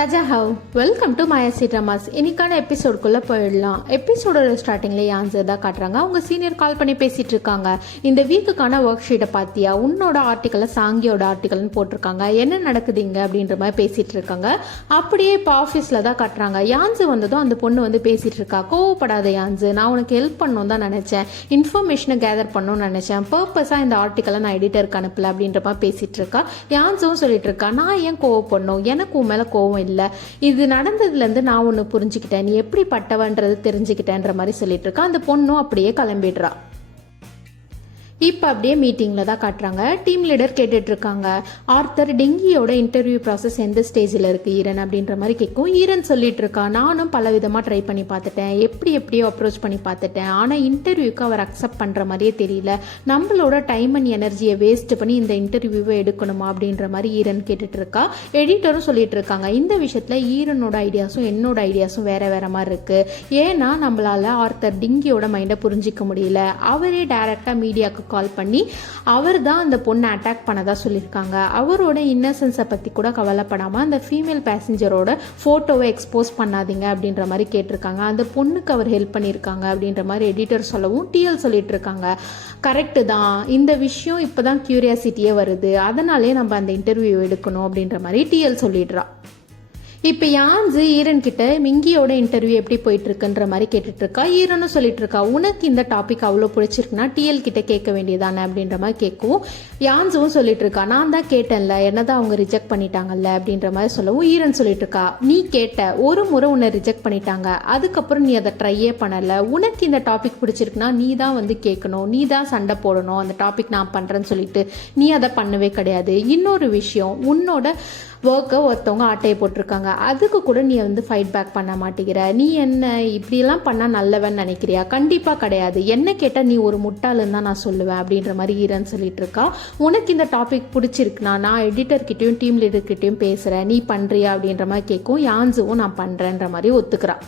தஜஹவ் welcome to மாயாசி dramas. இன்னைக்கான எபிசோடுக்குள்ளே போயிடலாம். எபிசோடோட ஸ்டார்டிங்லேயே ஆன்சர் தான் காட்டுறாங்க. அவங்க சீனியர் கால் பண்ணி பேசிகிட்டு இருக்காங்க. இந்த வீக்குக்கான ஒர்க் ஷீட்டை பார்த்தியா, உன்னோட ஆர்டிக்கலில் சாங்கியோட ஆர்டிக்கல்னு போட்டிருக்காங்க, என்ன நடக்குதுங்க அப்படின்ற மாதிரி பேசிகிட்டு இருக்காங்க. அப்படியே இப்போ ஆஃபீஸில் தான் காட்டுறாங்க. யான்ஸு வந்ததும் அந்த பொண்ணு வந்து பேசிகிட்டு இருக்கா. கோவப்படாத யான்ஸு, நான் உனக்கு ஹெல்ப் பண்ணணும் தான் நினச்சேன், இன்ஃபர்மேஷனை கேதர் பண்ணணும்னு நினச்சேன், பர்பஸாக இந்த ஆர்டிக்கலை நான் எடிட்டருக்கு அனுப்பல அப்படின்ற மாதிரி பேசிகிட்டு இருக்கா. யான்ஸும் சொல்லிட்டு இருக்கா, நான் ஏன் கோவப்படணும், எனக்கு உன் மேலே கோவம் இல்லை, இது நடந்ததுலேருந்து நான் ஒன்று புரிஞ்சுக்கிட்டேன், நீ எப்படி பட்டவன்றது தெரிஞ்சுக்கிட்டேன்ற மாதிரி சொல்லிட்டு இருக்கா. அந்த பொண்ணும் அப்படியே கிளம்பிடுறா. இப்போ அப்படியே மீட்டிங்கில் தான் காட்டுறாங்க. டீம் லீடர் கேட்டுட்டு இருக்காங்க, ஆர்த்தர் டெங்கியோட இன்டர்வியூ ப்ராசஸ் எந்த ஸ்டேஜில் இருக்குது ஈரன் அப்படின்ற மாதிரி கேட்கும். ஈரன் சொல்லிட்டு இருக்கா, நானும் பல விதமாக ட்ரை பண்ணி பார்த்துட்டேன், எப்படியோ அப்ரோச் பண்ணி பார்த்துட்டேன், ஆனால் இன்டர்வியூக்கு அவர் அக்செப்ட் பண்ணுற மாதிரியே தெரியல, நம்மளோட டைம் அண்ட் எனர்ஜியை வேஸ்ட் பண்ணி இந்த இன்டர்வியூவை எடுக்கணுமா அப்படின்ற மாதிரி ஈரன் கேட்டுட்டு இருக்கா. எடிட்டரும் சொல்லிட்டு இருக்காங்க, இந்த விஷயத்தில் ஈரனோட ஐடியாஸும் என்னோட ஐடியாஸும் வேற மாதிரி இருக்குது, ஏன்னா நம்மளால ஆர்த்தர் டெங்கியோட மைண்டை புரிஞ்சிக்க முடியல, அவரே டைரக்டாக மீடியாவுக்கு கால் பண்ணி அவர் தான் அந்த பொண்ணை அட்டாக் பண்ணதா சொல்லியிருக்காங்க, அவரோட இன்னசென்ஸை பற்றி கூட கவலைப்படாமல் அந்த ஃபீமேல் பேசஞ்சரோட ஃபோட்டோவை எக்ஸ்போஸ் பண்ணாதீங்க அப்படின்ற மாதிரி கேட்டிருக்காங்க, அந்த பொண்ணுக்கு அவர் ஹெல்ப் பண்ணியிருக்காங்க அப்படின்ற மாதிரி எடிட்டர் சொல்லவும் டிஎல் சொல்லிட்டு இருக்காங்க, கரெக்டு தான், இந்த விஷயம் இப்போ தான் கியூரியாசிட்டியே வருது, அதனாலே நம்ம அந்த இன்டர்வியூ எடுக்கணும் அப்படின்ற மாதிரி டிஎல் சொல்லிடுறா. இப்போ யான்ஸு ஈரன் கிட்ட மிங்கியோட இன்டர்வியூ எப்படி போயிட்டு இருக்குன்ற மாதிரி கேட்டுட்டு இருக்கா. ஈரனும் சொல்லிட்டு இருக்கா, உனக்கு இந்த டாபிக் அவ்வளோ பிடிச்சிருக்குன்னா டிஎல் கிட்ட கேட்க வேண்டியதானே அப்படின்ற மாதிரி கேட்கும். யான்ஸும் சொல்லிட்டு இருக்கா, நான் தான் கேட்டேன்ல, என்னதான் அவங்க ரிஜெக்ட் பண்ணிட்டாங்கல்ல அப்படின்ற மாதிரி சொல்லவும் ஈரன் சொல்லிட்டு இருக்கா, நீ கேட்ட ஒரு முறை உன்னை ரிஜெக்ட் பண்ணிட்டாங்க, அதுக்கப்புறம் நீ அதை ட்ரையே பண்ணலை, உனக்கு இந்த டாபிக் பிடிச்சிருக்குன்னா நீ தான் வந்து கேட்கணும், நீ தான் சண்டை போடணும், அந்த டாபிக் நான் பண்ணுறேன்னு சொல்லிட்டு நீ அதை பண்ணவே கிடையாது. இன்னொரு விஷயம், உன்னோட ஒர்க்கை ஒருத்தவங்க ஆட்டையை போட்டிருக்காங்க, அதுக்கு கூட நீ வந்து ஃபைட் பேக் பண்ண மாட்டேங்கிற, நீ என்ன இப்படியெல்லாம் பண்ணால் நல்லவன் நினைக்கிறியா? கண்டிப்பாக கிடையாது, என்ன கேட்டால் நீ ஒரு முட்டாளுன்னு தான் நான் சொல்லுவேன் அப்படின்ற மாதிரி ஈரன் சொல்லிட்டு இருக்கா. உனக்கு இந்த டாபிக் பிடிச்சிருக்குனா நான் எடிட்டர்கிட்டையும் டீம் லீடர்கிட்டையும் பேசுகிறேன், நீ பண்ணுறியா அப்படின்ற மாதிரி கேட்கும். யான்ஸுவும் நான் பண்ணுறேன்ற மாதிரி ஒத்துக்கிறான்.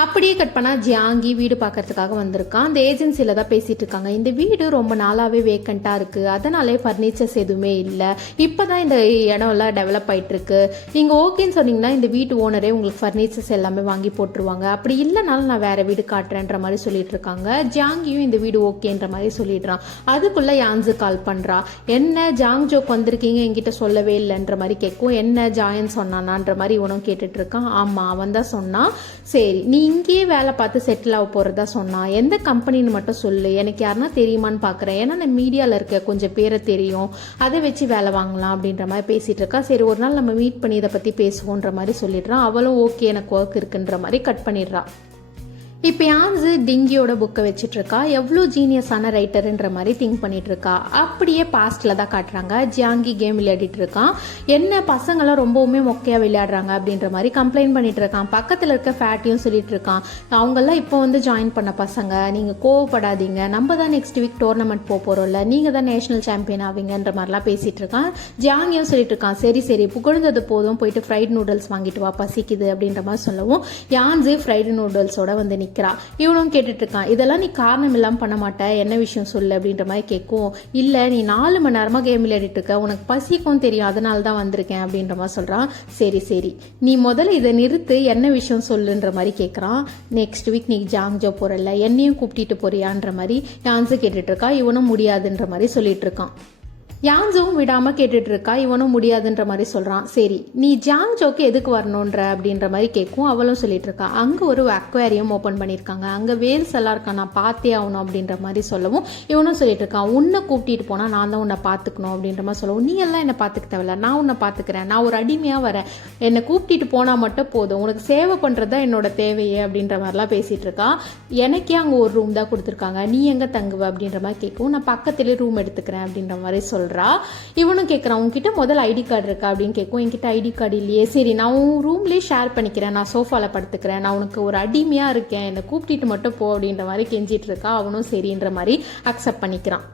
அப்படியே கட் பண்ணால் ஜியாங்கி வீடு பார்க்கறதுக்காக வந்திருக்கான். அந்த ஏஜென்சியில் தான் பேசிகிட்டு இருக்காங்க, இந்த வீடு ரொம்ப நாளாகவே வேக்கண்ட்டாக இருக்குது, அதனாலே ஃபர்னிச்சர்ஸ் எதுவுமே இல்லை, இப்போ தான் இந்த இடம்லாம் டெவலப் ஆகிட்டுருக்கு, நீங்கள் ஓகேன்னு சொன்னீங்கன்னா இந்த வீட்டு ஓனரே உங்களுக்கு ஃபர்னிச்சர்ஸ் எல்லாமே வாங்கி போட்டுருவாங்க, அப்படி இல்லைனாலும் நான் வேறு வீடு காட்டுறேன்ற மாதிரி சொல்லிட்டு இருக்காங்க. ஜியாங்கியும் இந்த வீடு ஓகேன்ற மாதிரி சொல்லிடுறான். அதுக்குள்ளே யான்ஸு கால் பண்ணுறா, என்ன ஜாங் ஜோக் வந்திருக்கீங்க என்கிட்ட சொல்லவே இல்லைன்ற மாதிரி கேட்கும். என்ன ஜாயன் சொன்னானான்ற மாதிரி இவனும் கேட்டுட்டு இருக்கான். ஆமாம் அவன் தான் சொன்னான், சரி நீ இங்கேயே வேலை பார்த்து செட்டில் ஆக போகிறதா சொன்னான், எந்த கம்பெனின்னு மட்டும் சொல்லு, எனக்கு யாருன்னா தெரியுமான்னு பார்க்குறேன், ஏன்னா நான் மீடியாவில் இருக்க கொஞ்சம் பேரை தெரியும், அதை வச்சு வேலை வாங்கலாம் அப்படின்ற மாதிரி பேசிகிட்டு இருக்கா. சரி ஒரு நாள் நம்ம மீட் பண்ணி இதை பற்றி பேசுவோன்ற மாதிரி சொல்லிடுறான். அவளும் ஓகே எனக்கு ஒர்க் இருக்குன்ற மாதிரி கட் பண்ணிடுறா. இப்போ யான்ஸு டிங்கியோட புக்கை வச்சுட்டு இருக்கா, எவ்வளோ ஜீனியஸான ரைட்டருன்ற மாதிரி திங்க் பண்ணிட்டு இருக்கா. அப்படியே பாஸ்டில் தான் காட்டுறாங்க. ஜியாங்கி கேம் விளையாடிட்டு இருக்கான். என்ன பசங்களாம் ரொம்பவுமே மொக்கையாக விளையாடுறாங்க அப்படின்ற மாதிரி கம்ப்ளைண்ட் பண்ணிட்டு இருக்கான். பக்கத்தில் இருக்க ஃபேட்டையும் சொல்லிட்டு இருக்கான், அவங்கெல்லாம் இப்போ வந்து ஜாயின் பண்ண பசங்க, நீங்கள் கோவப்படாதீங்க, நம்ம தான் நெக்ஸ்ட் வீக் டோர்னமெண்ட் போகிறோம்ல, நீங்கள் தான் நேஷனல் சாம்பியன் ஆவீங்கன்ற மாதிரிலாம் பேசிகிட்டு இருக்கான். ஜியாங்கியும் சொல்லிட்டு இருக்கான், சரி புகழ்ந்தது போதும், போயிட்டு ஃப்ரைட் நூடுல்ஸ் வாங்கிட்டு வா, பசிக்குது அப்படின்ற மாதிரி சொல்லவும் யான்ஸு ஃப்ரைடு நூடுல்ஸோட வந்து இவனும் கேட்டுட்டு இருக்கான், இதெல்லாம் நீ காரணம் இல்லாமல் பண்ண மாட்ட, என்ன விஷயம் சொல்லு அப்படின்ற மாதிரி கேட்கும். இல்லை நீ 4 மணி நேரமாக கேம் விளையாடிட்டு இருக்க, உனக்கு பசிக்கும் தெரியும், அதனால தான் வந்திருக்கேன் அப்படின்ற மாதிரி சொல்கிறான். சரி நீ முதல்ல இதை நிறுத்து, என்ன விஷயம் சொல்லுன்ற மாதிரி கேட்குறான். நெக்ஸ்ட் வீக் நீ ஜாங்ஜோ போறல, என்னையும் கூப்பிட்டு போறியான்ற மாதிரி யான்ஸு கேட்டுட்டு இருக்கா. இவனும் முடியாதுன்ற மாதிரி சொல்லிட்டு இருக்கான். யான்ஸும் விடாமல் கேட்டுட்டு இருக்கா. இவனும் முடியாதுன்ற மாதிரி சொல்கிறான். சரி நீ ஜாங்ஜோக்கு எதுக்கு வரணுன்ற அப்படின்ற மாதிரி கேட்கும். அவளும் சொல்லிட்டு இருக்கா, அங்கே ஒரு அக்வேரியம் ஓப்பன் பண்ணியிருக்காங்க, அங்கே வேல்ஸ் எல்லாம் இருக்கா, நான் பார்த்தே ஆகணும் அப்படின்ற மாதிரி சொல்லவும் இவனும் சொல்லிட்டு இருக்கான், உன்னை கூப்பிட்டு போனால் நான் தான் உன்னை பார்த்துக்கணும் அப்படின்ற மாதிரி சொல்லவும், நீ எல்லாம் என்னை பார்த்துக்க தேவையில்ல, நான் உன்னை பார்த்துக்கிறேன், நான் ஒரு அடிமையாக வரேன், என்னை கூப்பிட்டு போனால் மட்டும் போதும், உனக்கு சேவை பண்ணுறது தான் என்னோட தேவையே அப்படின்ற மாதிரிலாம் பேசிகிட்டு இருக்கா. எனக்கே அங்கே ஒரு ரூம் தான் கொடுத்துருக்காங்க, நீ எங்கே தங்குவ அப்படின்ற மாதிரி கேட்கும். நான் பக்கத்துலேயே ரூம் எடுத்துக்கிறேன் அப்படின்ற மாதிரி சொல்கிறேன். இவனும் கேட்குறான், உங்ககிட்ட முதல்ல ஐடி கார்டு இருக்கா அப்படின்னு கேட்கும். என்கிட்ட ஐடி கார்டு இல்லையே. சரி நான் உன் ரூம்லேயே ஷேர் பண்ணிக்கிறேன், நான் சோஃபாவில் படுத்துக்கிறேன், நான் உனக்கு ஒரு அடிமையாக இருக்கேன், என்னை கூப்பிட்டு மட்டும் போ அப்படின்ற மாதிரி கெஞ்சிட்டு இருக்கா. அவனும் சரின்ற மாதிரி அக்செப்ட் பண்ணிக்கிறான்.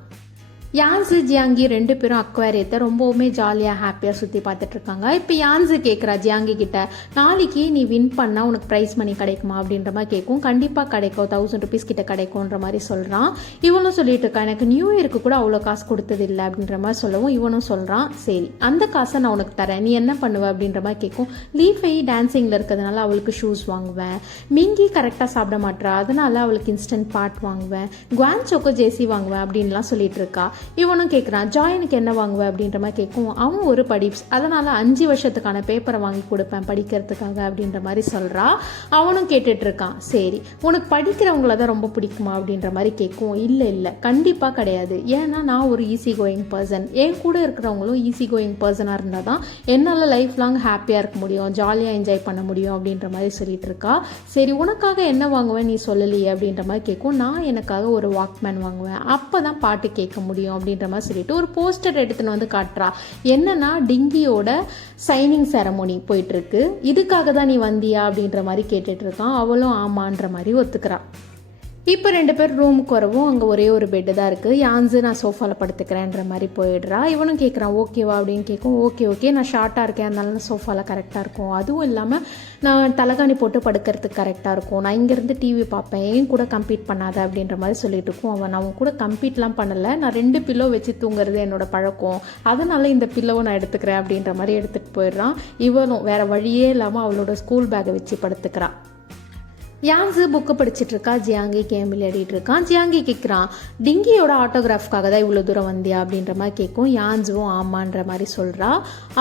யான்ஸு ஜியாங்கி 2 பேரும் அக்வேரியத்தை ரொம்பவுமே ஜாலியாக ஹாப்பியாக சுற்றி பார்த்துட்டு இருக்காங்க. இப்போ யான்ஸு கேட்குறா ஜியாங்கி கிட்ட, நாளைக்கு நீ வின் பண்ணால் உனக்கு ப்ரைஸ் மணி கிடைக்குமா அப்படின்ற மாதிரி கேட்கும். கண்டிப்பாக கிடைக்கும், 1000 rupees கிட்ட கிடைக்கும்ன்ற மாதிரி சொல்கிறான். இவனும் சொல்லிட்டு இருக்கா, எனக்கு நியூ இயருக்கு கூட அவ்வளோ காசு கொடுத்தது இல்லை அப்படின்ற மாதிரி சொல்லவும் இவனும் சொல்கிறான், சரி அந்த காசை நான் உனக்கு தரேன், நீ என்ன பண்ணுவ அப்படின்ற மாதிரி கேட்கும். லீஃபை டான்ஸிங்கில் இருக்கிறதுனால அவளுக்கு ஷூஸ் வாங்குவேன், மிங்கி கரெக்டாக சாப்பிட மாட்டா அதனால அவளுக்கு இன்ஸ்டன்ட் பாட் வாங்குவேன், குவான்சோக்கோ ஜேசி வாங்குவேன் அப்படின்லாம் சொல்லிட்டு இருக்கா. இவனும் கேட்குறான், ஜாயனுக்கு என்ன வாங்குவேன் அப்படின்ற மாதிரி கேட்கும். அவன் ஒரு படிப்ஸ், அதனால 5 வருஷத்துக்கான பேப்பரை வாங்கி கொடுப்பேன் படிக்கிறதுக்காக அப்படின்ற மாதிரி சொல்றா. அவனும் கேட்டுட்டு இருக்கான், சரி உனக்கு படிக்கிறவங்கள தான் ரொம்ப பிடிக்குமா அப்படின்ற மாதிரி கேட்கும். இல்லை கண்டிப்பாக கிடையாது, ஏன்னா நான் ஒரு ஈஸி கோயிங் பர்சன், என் கூட இருக்கிறவங்களும் ஈஸி கோயிங் பர்சனாக இருந்தால் தான் என்னால் லைஃப் லாங் ஹாப்பியாக இருக்க முடியும், ஜாலியாக என்ஜாய் பண்ண முடியும் அப்படின்ற மாதிரி சொல்லிட்டு இருக்கா. சரி உனக்காக என்ன வாங்குவேன் நீ சொல்லலையே அப்படின்ற மாதிரி கேட்கும். நான் எனக்காக ஒரு வாக்மேன் வாங்குவேன், அப்போ தான் பாட்டு கேட்க முடியும் அப்படின்ற மாதிரி சொல்லிட்டு ஒரு போஸ்டர் எடுத்துன்னு வந்து காட்டுறா. என்னன்னா டிங்கியோட சைனிங் செரமோனி போயிட்டு இருக்கு, இதுக்காக தான் நீ வந்தியா அப்படின்ற மாதிரி கேட்டுட்டு இருக்கான். அவளும் ஆமான்ற மாதிரி ஒத்துக்கிறா. இப்போ 2 பேர் ரூமுக்கு வரவும் அங்கே ஒரே ஒரு பெட்டு தான் இருக்குது. யான்ஸு நான் சோஃபாவில் படுத்துக்கிறேன்ற மாதிரி போயிடுறா. இவனும் கேட்குறான், ஓகேவா அப்படின்னு கேட்கும். ஓகே நான் ஷார்ட்டாக இருக்கேன், அதனால நான் சோஃபாவில் கரெக்டாக இருக்கும், அதுவும் இல்லாமல் நான் தலைகாணி போட்டு படுக்கிறதுக்கு கரெக்டாக இருக்கும், நான் இங்கேருந்து டிவி பார்ப்பேன், ஏன் கூட கம்பீட் பண்ணாத அப்படின்ற மாதிரி சொல்லிட்டு இருக்கும். அவன் கூட கம்பீட்லாம் பண்ணலை, நான் 2 பில்லோ வச்சு தூங்குறது என்னோட பழக்கம், அதனால இந்த பில்லோவை நான் எடுத்துக்கிறேன் அப்படின்ற மாதிரி எடுத்துகிட்டு போயிடுறான். இவனும் வேறு வழியே இல்லாமல் அவளோட ஸ்கூல் பேக்கை வச்சு படுத்துக்கிறான். யான்ஸு புக்கு படிச்சுட்டு இருக்கா, ஜியாங்கி கேம் விளையாடிட்டு இருக்கான். ஜியாங்கி கேட்குறான், டிங்கியோட ஆட்டோகிராஃப்காக தான் இவ்வளோ தூரம் வந்தியா அப்படின்ற மாதிரி கேட்கும். யான்ஸுவும் ஆமான்ற மாதிரி சொல்கிறா.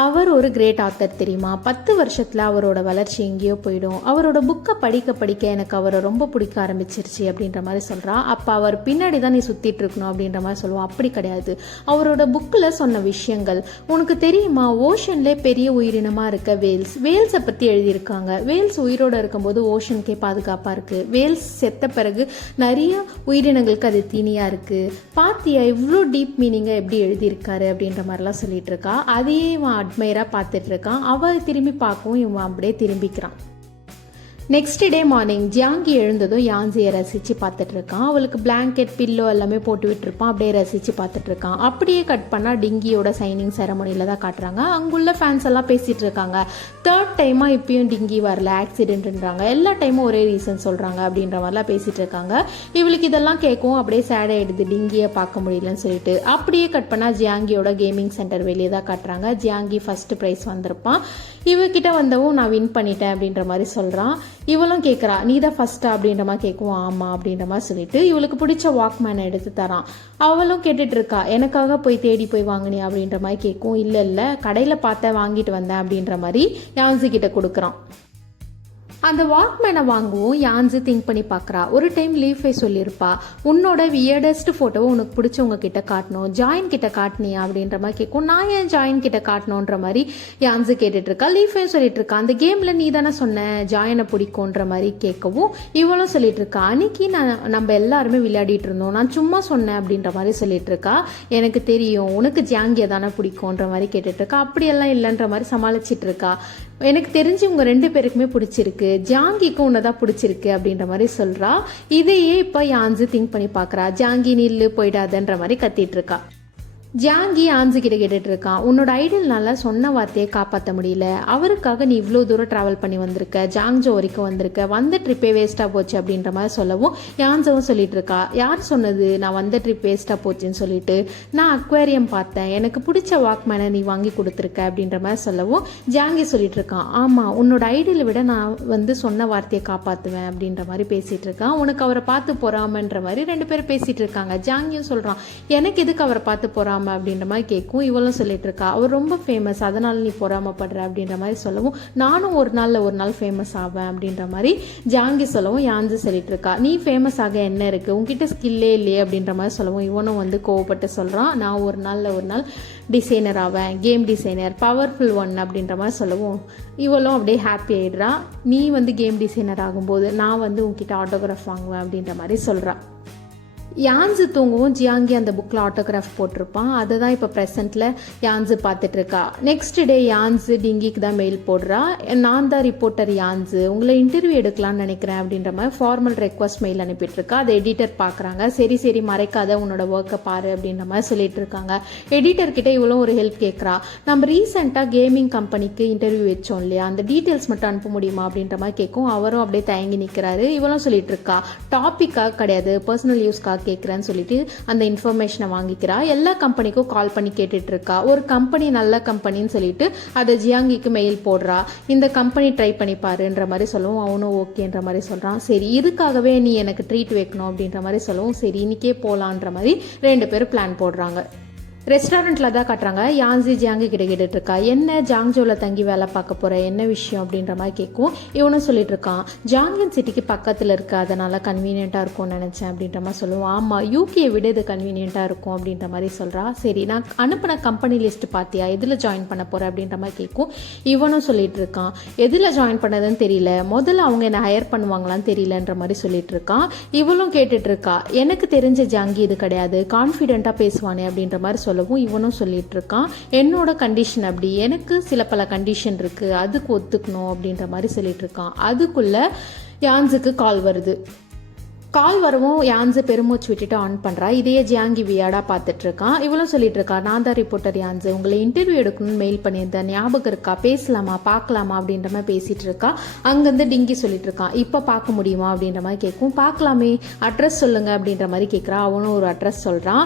அவர் ஒரு கிரேட் ஆத்தர் தெரியுமா, 10 வருஷத்தில் அவரோட வளர்ச்சி எங்கேயோ போயிடும், அவரோட புக்கை படிக்க எனக்கு அவரை ரொம்ப பிடிக்க ஆரம்பிச்சிருச்சு அப்படின்ற மாதிரி சொல்கிறா. அப்போ அவர் பின்னாடி தான் நீ சுற்றிட்டு இருக்கணும் அப்படின்ற மாதிரி சொல்லுவோம். அப்படி கிடையாது, அவரோட புக்கில் சொன்ன விஷயங்கள் உனக்கு தெரியுமா, ஓஷன்லே பெரிய உயிரினமாக இருக்க வேல்ஸை பற்றி எழுதியிருக்காங்க. வேல்ஸ் உயிரோடு இருக்கும்போது ஓஷனுக்கே பாதுகாப்பு இருக்கு, வேல்ஸ் செத்த பிறகு நிறைய உயிரினங்களுக்கு அது தீனியா இருக்கு, பாத்தியா இவ்வளோ டீப் மீனிங்கா எப்படி எழுதியிருக்காரு அப்படின்ற மாதிரிலாம் சொல்லிட்டு இருக்கா. அதையே இவன் அட்மையரா பார்த்துட்டு இருக்கான். அவ திரும்பி பார்க்கவும் இவன் அப்படியே திரும்பிக்கிறான். நெக்ஸ்ட் டே மார்னிங் ஜியாங்கி எழுந்ததும் யான்ஸியை ரசித்து பார்த்துட்டு இருக்கான். அவளுக்கு பிளாங்கெட் பில்லோ எல்லாமே போட்டு விட்டுருப்பான், அப்படியே ரசித்து பார்த்துட்டு இருக்கான். அப்படியே கட் பண்ணால் டிங்கியோட சைனிங் செரமோனியில் தான் காட்டுறாங்க. அங்குள்ள ஃபேன்ஸ் எல்லாம் பேசிகிட்டு இருக்காங்க. 3rd டைமாக இப்பயும் டிங்கி வரல, ஆக்சிடென்ட்ன்றாங்க, எல்லா டைமும் ஒரே ரீசன் சொல்கிறாங்க அப்படின்ற மாதிரிலாம் பேசிகிட்டு இருக்காங்க. இவளுக்கு இதெல்லாம் கேட்கும், அப்படியே சேட் ஆகிடுது டிங்கியை பார்க்க முடியலன்னு சொல்லிட்டு. அப்படியே கட் பண்ணால் ஜியாங்கியோட கேமிங் சென்டர் வெளியே தான் காட்டுறாங்க. ஜியாங்கி ஃபர்ஸ்ட் ப்ரைஸ் வந்திருப்பான். இவகிட்ட வந்தவும் நான் வின் பண்ணிட்டேன் அப்படின்ற மாதிரி சொல்கிறான். இவளும் கேட்குறா, நீ தான் ஃபர்ஸ்டா அப்படின்ற மாதிரி கேட்கும். ஆமா அப்படின்ற மாதிரி சொல்லிட்டு இவளுக்கு பிடிச்ச வாக்மேனை எடுத்து தரான். அவளும் கேட்டுட்டு இருக்கா, எனக்காக போய் தேடி போய் வாங்கினியா அப்படின்ற மாதிரி கேட்கும். இல்லை கடையில் பார்த்த வாங்கிட்டு வந்தேன் அப்படின்ற மாதிரி யான்ஸு கிட்ட கொடுக்குறான். அந்த வாக்மேனை வாங்குவோம் யான்ஸு திங்க் பண்ணி பார்க்குறா. ஒரு டைம் லீஃபை சொல்லியிருப்பா, உன்னோட வியர்டஸ்ட் ஃபோட்டோவை உனக்கு பிடிச்சவங்க கிட்ட காட்டணும், ஜாயின் கிட்ட காட்டினியா அப்படின்ற மாதிரி கேட்கும். நான் ஏன் ஜாயின் கிட்ட காட்டணுன்ற மாதிரி யான்ஸு கேட்டுட்டு இருக்கா. லீஃபையும் சொல்லிட்டு இருக்கா, அந்த கேமில் நீ தானே சொன்ன ஜாயினை பிடிக்கும்ன்ற மாதிரி கேட்கவும் இவளும் சொல்லிட்டு இருக்கா, அன்னைக்கு நம்ம எல்லாருமே விளையாடிட்டு இருந்தோம், நான் சும்மா சொன்னேன் அப்படின்ற மாதிரி சொல்லிட்டு இருக்கா. எனக்கு தெரியும் உனக்கு ஜாங்கியை தானே பிடிக்கும்ன்ற மாதிரி கேட்டுட்டு இருக்கா. அப்படியெல்லாம் இல்லைன்ற மாதிரி சமாளிச்சிட்டு இருக்கா. எனக்கு தெரிஞ்சு உங்க 2 பேருக்குமே பிடிச்சிருக்கு, ஜாங்கிக்கும் உன்னதான் பிடிச்சிருக்கு அப்படின்ற மாதிரி சொல்றா. இதையே இப்ப யான்ஸு திங்க் பண்ணி பாக்குறா. ஜாங்கி நில்லு போயிடாதன்ற மாதிரி கத்திட்டு இருக்கா. ஜாங்கி ஆன்ஸு கிட்ட கேட்டுட்டு இருக்கான், உன்னோட ஐடியல்னால சொன்ன வார்த்தையை காப்பாற்ற முடியல, அவருக்காக நீ இவ்வளோ தூரம் ட்ராவல் பண்ணி வந்திருக்க, ஜாங்ஜோ வரைக்கும் வந்திருக்க, வந்த ட்ரிப்பே வேஸ்ட்டாக போச்சு அப்படின்ற மாதிரி சொல்லவும் யான்ஸவும் சொல்லிட்டு இருக்கா, யார் சொன்னது நான் வந்த ட்ரிப் வேஸ்ட்டாக போச்சுன்னு சொல்லிட்டு, நான் அக்வேரியம் பார்த்தேன், எனக்கு பிடிச்ச வாக்மேனை நீ வாங்கி கொடுத்துருக்க அப்படின்ற மாதிரி சொல்லவும் ஜாங்கி சொல்லிட்டு இருக்கான், ஆமாம் உன்னோட ஐடியலை விட நான் சொன்ன வார்த்தையை காப்பாற்றுவேன் அப்படின்ற மாதிரி பேசிட்டு இருக்கான். உனக்கு அவரை பார்த்து போறாமன்ற மாதிரி 2 பேரும் பேசிட்டு இருக்காங்க. ஜாங்கியும் சொல்றான், எனக்கு எதுக்கு அவரை பார்த்து போறாம அப்படின்ற மாதிரி கேட்கும். இவளும் சொல்லிட்டு இருக்கா, அவர் ரொம்ப ஃபேமஸ், அதனால நீ பொறாமப்படுற அப்படின்ற மாதிரி சொல்லவும், நானும் ஒரு நாள் ஃபேமஸ் ஆவேன் அப்படின்ற மாதிரி ஜாங்கி சொல்லவும் யான்ஸு சொல்லிட்டு இருக்கா, நீ ஃபேமஸ் ஆக என்ன இருக்கு, உன்கிட்ட ஸ்கில்லே இல்லையே அப்படின்ற மாதிரி சொல்லவும் இவனும் கோவப்பட்டு சொல்றான், நான் ஒரு நாள் டிசைனர் ஆவேன், கேம் டிசைனர், பவர்ஃபுல் ஒன் அப்படின்ற மாதிரி சொல்லவும் இவளும் அப்படியே ஹாப்பி ஆயிடுறா. நீ கேம் டிசைனர் ஆகும்போது நான் உன்கிட்ட ஆட்டோகிராஃப் வாங்குவேன் அப்படின்ற மாதிரி சொல்றா. யான்ஸு தூங்கவும் ஜியாங்கி அந்த புக்கில் ஆட்டோகிராஃப் போட்டிருப்பான். அதை தான் இப்போ ப்ரெசென்ட்டில் யான்ஸு பார்த்துட்ருக்கா. நெக்ஸ்ட் டே யான்ஸு டிங்கிக்கு தான் மெயில் போடுறா. நான் தான் ரிப்போர்ட்டர் யான்ஸு, உங்களை இன்டர்வியூ எடுக்கலான்னு நினைக்கிறேன் அப்படின்ற மாதிரி ஃபார்மல் ரெக்வஸ்ட் மெயில் அனுப்பிட்டுருக்கா. அதை எடிட்டர் பார்க்குறாங்க. சரி மறைக்காத உன்னோட ஒர்க்கை பாரு அப்படின்ற மாதிரி சொல்லிட்டு இருக்காங்க. எடிட்டர்கிட்ட இவ்வளோ ஒரு ஹெல்ப் கேட்குறா. நம்ம ரீசெண்டாக கேமிங் கம்பெனிக்கு இன்டர்வியூ வச்சோம் இல்லையா, அந்த டீட்டெயில்ஸ் மட்டும் அனுப்ப முடியுமா அப்படின்ற மாதிரி கேட்கும். அவரும் அப்படியே தயங்கி நிற்கிறாரு. இவளும் சொல்லிட்டு இருக்கா, டாப்பிக்காக கிடையாது, பர்சனல் யூஸ்க்காக கேட்குறேன்னு சொல்லிட்டு அந்த இன்ஃபர்மேஷனை வாங்கிக்கிறா. எல்லா கம்பெனிக்கும் கால் பண்ணி கேட்டுட்டு இருக்கா. ஒரு கம்பெனி நல்ல கம்பெனின்னு சொல்லிட்டு அதை ஜியாங்கிக்கு மெயில் போடுறா. இந்த கம்பெனி ட்ரை பண்ணி பாருன்ற மாதிரி சொல்லவும் அவனும் ஓகேன்ற மாதிரி சொல்கிறான். சரி இதுக்காகவே நீ எனக்கு ட்ரீட் வைக்கணும் அப்படின்ற மாதிரி சொல்லவும் சரி இன்னைக்கே போகலான்ற மாதிரி 2 பேரும் பிளான் போடுறாங்க. ரெஸ்டாரண்ட்டில் தான் காட்டுறாங்க. யான்ஸி ஜியாங்கி கிட்ட கேட்டுட்டு இருக்கா, என்ன ஜாங்ஜோவில் தங்கி வேலை பார்க்க போகிற, என்ன விஷயம் அப்படின்ற மாதிரி கேட்கும். இவனும் சொல்லிட்டு இருக்கான், ஜாங்கியன் சிட்டிக்கு பக்கத்தில் இருக்க, அதனால கன்வீனியண்ட்டாக இருக்கும்னு நினச்சேன் அப்படின்ற மாதிரி சொல்லுவான். ஆமாம், யூகேயை விட இது கன்வீனியண்ட்டாக இருக்கும் அப்படின்ற மாதிரி சொல்கிறா. சரி நான் அனுப்பின கம்பெனி லிஸ்ட் பார்த்தியா, எதில் ஜாயின் பண்ண போகிற அப்படின்ற மாதிரி கேட்கும். இவனும் சொல்லிட்டு இருக்கான், எதில் ஜாயின் பண்ணதுன்னு தெரியல, முதல்ல அவங்க என்னை ஹையர் பண்ணுவாங்களான்னு தெரியலன்ற மாதிரி சொல்லிட்டு இருக்கான். இவளும் கேட்டுட்டு இருக்கா, எனக்கு தெரிஞ்ச ஜாங்கி இது கிடையாது, கான்ஃபிடென்ட்டாக பேசுவானே அப்படின்ற மாதிரி சொல்லவும் இவனும் சொல்லிட்டு இருக்கான், என்னோட கண்டிஷன் அப்படி, எனக்கு சில பல கண்டிஷன் இருக்கு, அதுக்கு ஒத்துக்கணும் அப்படின்ற மாதிரி சொல்லிட்டு இருக்கான். அதுக்குள்ள யான்ஸுக்கு கால் வருது. கால் வரவும் யான்ஸு பெருமூச்சு விட்டுட்டு ஆன் பண்ணுறா. இதையே ஜியாங்கி வியாடாக பார்த்துட்டு இருக்கான். இவளும் சொல்லிட்டு இருக்கா, நான் தான் ரிப்போர்ட்டர் யான்ஸு, உங்களை இன்டர்வியூ எடுக்கணும்னு மெயில் பண்ணியிருந்தேன், ஞாபகம் இருக்கா, பேசலாமா பார்க்கலாமா அப்படின்ற மாதிரி பேசிகிட்டு இருக்கா. அங்கேருந்து டிங்கி சொல்லிட்டு இருக்கான், இப்போ பார்க்க முடியுமா அப்படின்ற மாதிரி கேட்கும். பார்க்கலாமே, அட்ரஸ் சொல்லுங்க அப்படின்ற மாதிரி கேட்குறா. அவனும் ஒரு அட்ரஸ் சொல்கிறான்.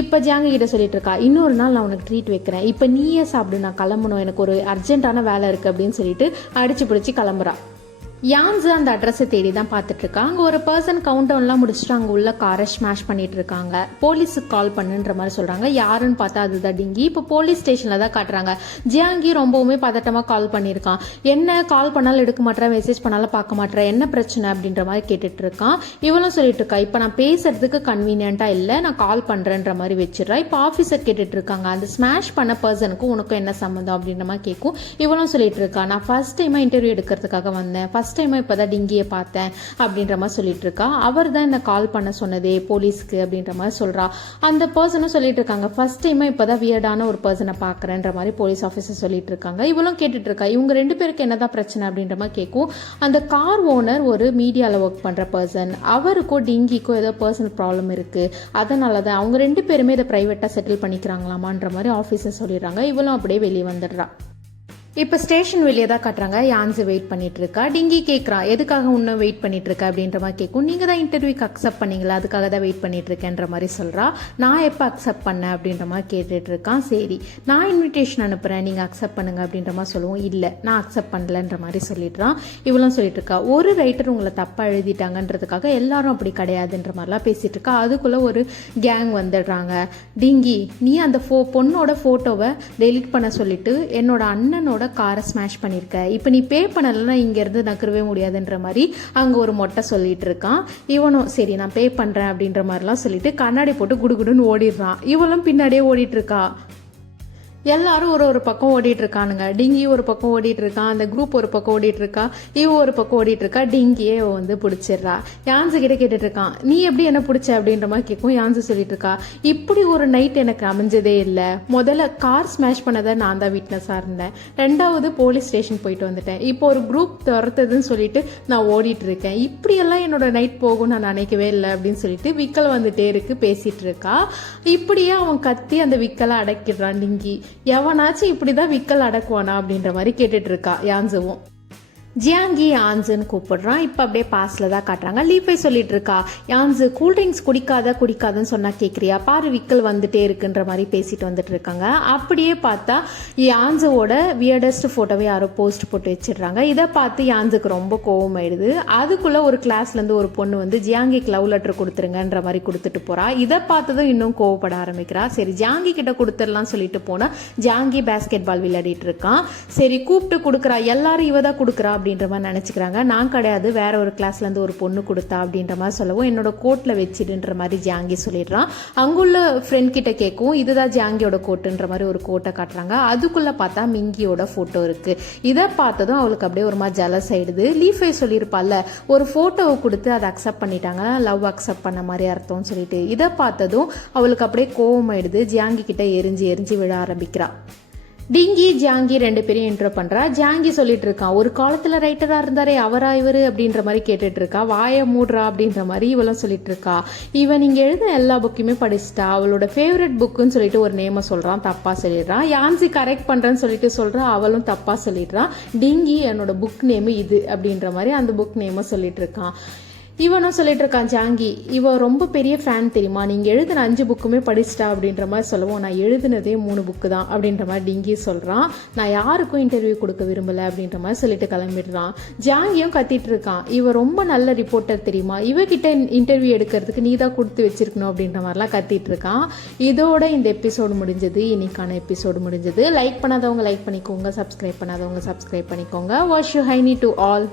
இப்போ ஜியாங்கி கிட்ட சொல்லிட்டு இருக்கா, இன்னொரு நாள் நான் உனக்கு ட்ரீட் வைக்கிறேன், இப்போ நீயே சாப்பிடு, நான் கிளம்பணும், எனக்கு ஒரு அர்ஜென்ட்டான வேலை இருக்குது அப்படின்னு சொல்லிட்டு அடிச்சு பிடிச்சி கிளம்புறா. யான்ஸு அந்த அட்ரஸை தேடி தான் பார்த்துட்டு இருக்கா. அங்கே ஒரு பர்சன் கவுண்ட் டவுன்லாம் முடிச்சுட்டு அங்கே உள்ள காரை ஸ்மாஷ் பண்ணிட்டு இருக்காங்க. போலீஸுக்கு கால் பண்ணுன்ற மாதிரி சொல்கிறாங்க. யாருன்னு பார்த்தா அதுதான் டிங்கி. இப்போ போலீஸ் ஸ்டேஷனில் தான் காட்டுறாங்க. ஜியாங்கி ரொம்பவுமே பதட்டமாக கால் பண்ணியிருக்கான். என்ன கால் பண்ணாலும் எடுக்க மாட்டேன், மெசேஜ் பண்ணாலும் பார்க்க மாட்டேன், என்ன பிரச்சனை அப்படின்ற மாதிரி கேட்டுட்டு இருக்கான். இவளும் சொல்லிட்டு இருக்கா, இப்போ நான் பேசுறதுக்கு கன்வீனியண்ட்டாக இல்லை, நான் கால் பண்ணுறேன்ற மாதிரி வச்சிடறா. இப்போ ஆஃபீஸர் கேட்டுட்டு இருக்காங்க, அந்த ஸ்மாஷ் பண்ண பர்சனுக்கும் உனக்கும் என்ன சம்மந்தம் அப்படின்ற மாதிரி கேட்கும். இவளும் சொல்லிட்டு இருக்கா, நான் ஃபர்ஸ்ட் டைமாக இன்டர்வியூ எடுக்கிறதுக்காக வந்தேன், ஃபர்ஸ்ட் டைமாக இப்போ தான் டிங்கியை பார்த்தேன் அப்படின்ற மாதிரி சொல்லிட்டு இருக்கா. அவர் தான் என்ன கால் பண்ண சொன்னதே போலீஸ்க்கு அப்படின்ற மாதிரி சொல்கிறா. அந்த பர்சனும் சொல்லிட்டு இருக்காங்க, ஃபர்ஸ்ட் டைமாக இப்போ தான் வியர்டான ஒரு பர்சனை பார்க்குறேன்ற மாதிரி போலீஸ் ஆஃபீஸர் சொல்லிட்டு இருக்காங்க. இவளும் கேட்டுட்டு இருக்கா, இவங்க 2 பேருக்கு என்னதான் பிரச்சனை அப்படின்ற மாதிரி கேட்கும். அந்த கார் ஓனர் ஒரு மீடியாவில் ஒர்க் பண்ணுற பர்சன், அவருக்கும் டிங்கிக்கும் ஏதோ பர்சனல் ப்ராப்ளம் இருக்குது, அதனால தான் அவங்க 2 பேருமே இதை ப்ரைவேட்டாக செட்டில் பண்ணிக்கிறாங்களாமான்ற மாதிரி ஆஃபீஸர் சொல்லிடுறாங்க. இவளும் அப்படியே வெளியே வந்துடுறா. இப்போ ஸ்டேஷன் வெளியே தான் காட்டுறாங்க. யான்ஸு வெயிட் பண்ணிட்டு இருக்கா. டிங்கி கேட்குறா, எதுக்காக இன்னும் வெயிட் பண்ணிட்டு இருக்க அப்படின்ற மாதிரி கேட்கும். நீங்கள் தான் இன்டர்வியூக்கு அக்செப்ட் பண்ணீங்களா, அதுக்காக தான் வெயிட் பண்ணிட்டு இருக்கேன்ற மாதிரி சொல்கிறா. நான் எப்போ அக்செப்ட் பண்ணேன் அப்படின்ற மாதிரி கேட்டுட்டு இருக்கான். சரி நான் இன்விடேஷன் அனுப்புகிறேன், நீங்கள் அக்செப்ட் பண்ணுங்க அப்படின்ற மாதிரி சொல்லுவோம். இல்லை நான் அக்செப்ட் பண்ணலன்ற மாதிரி சொல்லிடுறான். இவளும் சொல்லிட்டு இருக்கா, ஒரு ரைட்டர் உங்களை தப்பாக எழுதிட்டாங்கன்றதுக்காக எல்லாரும் அப்படி கிடையாதுன்ற மாதிரிலாம் பேசிட்டு இருக்கா. அதுக்குள்ளே ஒரு கேங் வந்துடுறாங்க. டிங்கி நீ அந்த பொண்ணோட ஃபோட்டோவை டெலிட் பண்ண சொல்லிட்டு என்னோட அண்ணனோட காரை ஸ்மாஷ் பண்ணியிருக்க, இப்போ நீ பே பண்ணலைன்னா இங்கேருந்து நகரவே முடியாதுன்ற மாதிரி அங்கே ஒரு மொட்டை சொல்லிட்டு இருக்கான். இவனும் சரி நான் பே பண்ணுறேன் அப்படின்ற மாதிரிலாம் சொல்லிட்டு கண்ணாடி போட்டு குடுகுடுன்னு ஓடிடுறான். இவளும் பின்னாடியே ஓடிட்டு இருக்கா. எல்லாரும் ஒரு பக்கம் ஓடிட்டு இருக்கானுங்க. டிங்கி ஒரு பக்கம் ஓடிட்டு இருக்கான், அந்த குரூப் ஒரு பக்கம் ஓடிட்டு இருக்கா, இவ ஒரு பக்கம் ஓடிட்டு இருக்கா. டிங்கியே வந்து பிடிச்சிடுறா. யான்ஸு கிட்ட கேட்டுட்டு இருக்கான், நீ எப்படி என்ன பிடிச்ச அப்படின்ற மாதிரி கேட்கும். யான்ஸு சொல்லிட்டு இருக்கா, இப்படி ஒரு நைட் எனக்கு அமைஞ்சதே இல்லை. முதல்ல கார் ஸ்மாஷ் பண்ணதை நான் தான் விட்னஸாக இருந்தேன், 2வது போலீஸ் ஸ்டேஷன் போயிட்டு வந்துட்டேன், இப்போ ஒரு குரூப் துரத்துதுன்னு சொல்லிட்டு நான் ஓடிட்டு இருக்கேன், இப்படியெல்லாம் என்னோட நைட் போகும் நான் நினைக்கவே இல்லை அப்படின்னு சொல்லிட்டு விக்கல் வந்துட்டே இருக்கு பேசிட்டு இருக்கா. இப்படியே அவன் கத்தி அந்த விக்கலை அடக்கிடுறான். டிங்கி எவனாச்சும் இப்படிதான் விக்கல் அடக்குவானா அப்படின்ற மாதிரி கேட்டுட்டு இருக்கா. யான்ஸுவும் ஜியாங்கி யான்ஸுன்னு கூப்பிடுறான். இப்போ அப்படியே பாஸ்ல தான் காட்டுறாங்க. லீஃபை சொல்லிட்டு இருக்கா, யான்ஸு கூல்ட்ரிங்க்ஸ் குடிக்காதன்னு சொன்னா கேட்குறியா, பாரு விக்கல் வந்துட்டே இருக்குன்ற மாதிரி பேசிட்டு வந்துட்டு இருக்காங்க. அப்படியே பார்த்தா யான்ஸுவோட வியர்டஸ்ட் ஃபோட்டோவை யாரோ போஸ்ட் போட்டு வச்சிடுறாங்க. இதை பார்த்து யான்ஸுக்கு ரொம்ப கோவம் ஆயிடுது. அதுக்குள்ள ஒரு கிளாஸ்லேருந்து ஒரு பொண்ணு வந்து ஜியாங்கிக்கு லவ் லெட்டர் கொடுத்துருங்கன்ற மாதிரி கொடுத்துட்டு போறா. இதை பார்த்ததும் இன்னும் கோவப்பட ஆரம்பிக்கிறா. சரி ஜியாங்கி கிட்ட கொடுத்துடலாம் சொல்லிட்டு போனா ஜியாங்கி பேஸ்கெட் பால் விளையாடிட்டு இருக்கான். சரி கூப்பிட்டு கொடுக்குறா, எல்லாரும் இவ தான் கொடுக்குறா அப்படின்ற மாதிரி நினச்சிக்கிறாங்க. நான் கிடையாது, வேற ஒரு கிளாஸ்லேருந்து ஒரு பொண்ணு கொடுத்தா அப்படின்ற மாதிரி சொல்லவும் என்னோட கோட்டில் வச்சிடுன்ற மாதிரி ஜாங்கி சொல்லிடுறான். அங்குள்ள ஃப்ரெண்ட் கிட்ட கேட்கும், இதுதான் ஜாங்கியோட கோட்டுன்ற மாதிரி ஒரு கோட்டை காட்டுறாங்க. அதுக்குள்ளே பார்த்தா மிங்கியோட ஃபோட்டோ இருக்குது. இதை பார்த்ததும் அவளுக்கு அப்படியே ஒரு மாதிரி ஜலஸ் ஆயிடுது. லீஃபை சொல்லியிருப்பால, ஒரு ஃபோட்டோவை கொடுத்து அதை அக்செப்ட் பண்ணிட்டாங்க, லவ் அக்செப்ட் பண்ண மாதிரி அர்த்தம்னு சொல்லிட்டு. இதை பார்த்ததும் அவளுக்கு அப்படியே கோவம் ஆயிடுது. ஜாங்கி கிட்ட எரிஞ்சு விழ ஆரம்பிக்கிறா. டிங்கி ஜாங்கி 2 பேரையும் இன்ட்ரோ பண்ணுறா. ஜாங்கி சொல்லிட்டு இருக்கான், ஒரு காலத்தில் ரைட்டராக இருந்தாரே அவரா இவர் அப்படின்ற மாதிரி கேட்டுட்டு இருக்கா. வாயை மூடுறா அப்படின்ற மாதிரி இவளும் சொல்லிட்டு இருக்கா. இவன் நீங்கள் எழுதின எல்லா புக்கையுமே படிச்சுட்டா. அவளோட ஃபேவரட் புக்குன்னு சொல்லிட்டு ஒரு நேமை சொல்கிறான், தப்பாக சொல்லிடுறான். யான்சி கரெக்ட் பண்ணுறேன்னு சொல்லிட்டு சொல்கிறா, அவளும் தப்பாக சொல்லிடுறான். டிங்கி என்னோட புக் நேமு இது அப்படின்ற மாதிரி அந்த புக் நேமை சொல்லிட்டு இருக்கான். இவனும் சொல்லிட்டு இருக்கான், ஜாங்கி இவ ரொம்ப பெரிய ஃபேன் தெரியுமா, நீங்கள் எழுதின 5 புக்குமே படிச்சிட்டா அப்படின்ற மாதிரி சொல்லவும், நான் எழுதினதே 3 புக்கு தான் அப்படின்ற மாதிரி டிங்கி சொல்கிறான். நான் யாருக்கும் இன்டர்வியூ கொடுக்க விரும்பலை அப்படின்ற மாதிரி சொல்லிட்டு கிளம்பிடுறான். ஜாங்கியும் கத்திட்டு இருக்கான், இவ ரொம்ப நல்ல ரிப்போர்ட்டர் தெரியுமா, இவகிட்ட இன்டர்வியூ எடுக்கிறதுக்கு நீ தான் கொடுத்து வச்சிருக்கணும் அப்படின்ற மாதிரிலாம் கத்திட்டு இருக்கான். இதோட இந்த எபிசோடு முடிஞ்சது. இன்னைக்கான எபிசோடு முடிஞ்சது. லைக் பண்ணாதவங்க லைக் பண்ணிக்கோங்க, சப்ஸ்கிரைப் பண்ணாதவங்க சப்ஸ்கிரைப் பண்ணிக்கோங்க. வாஷ் யூ ஹைனி டு ஆல்.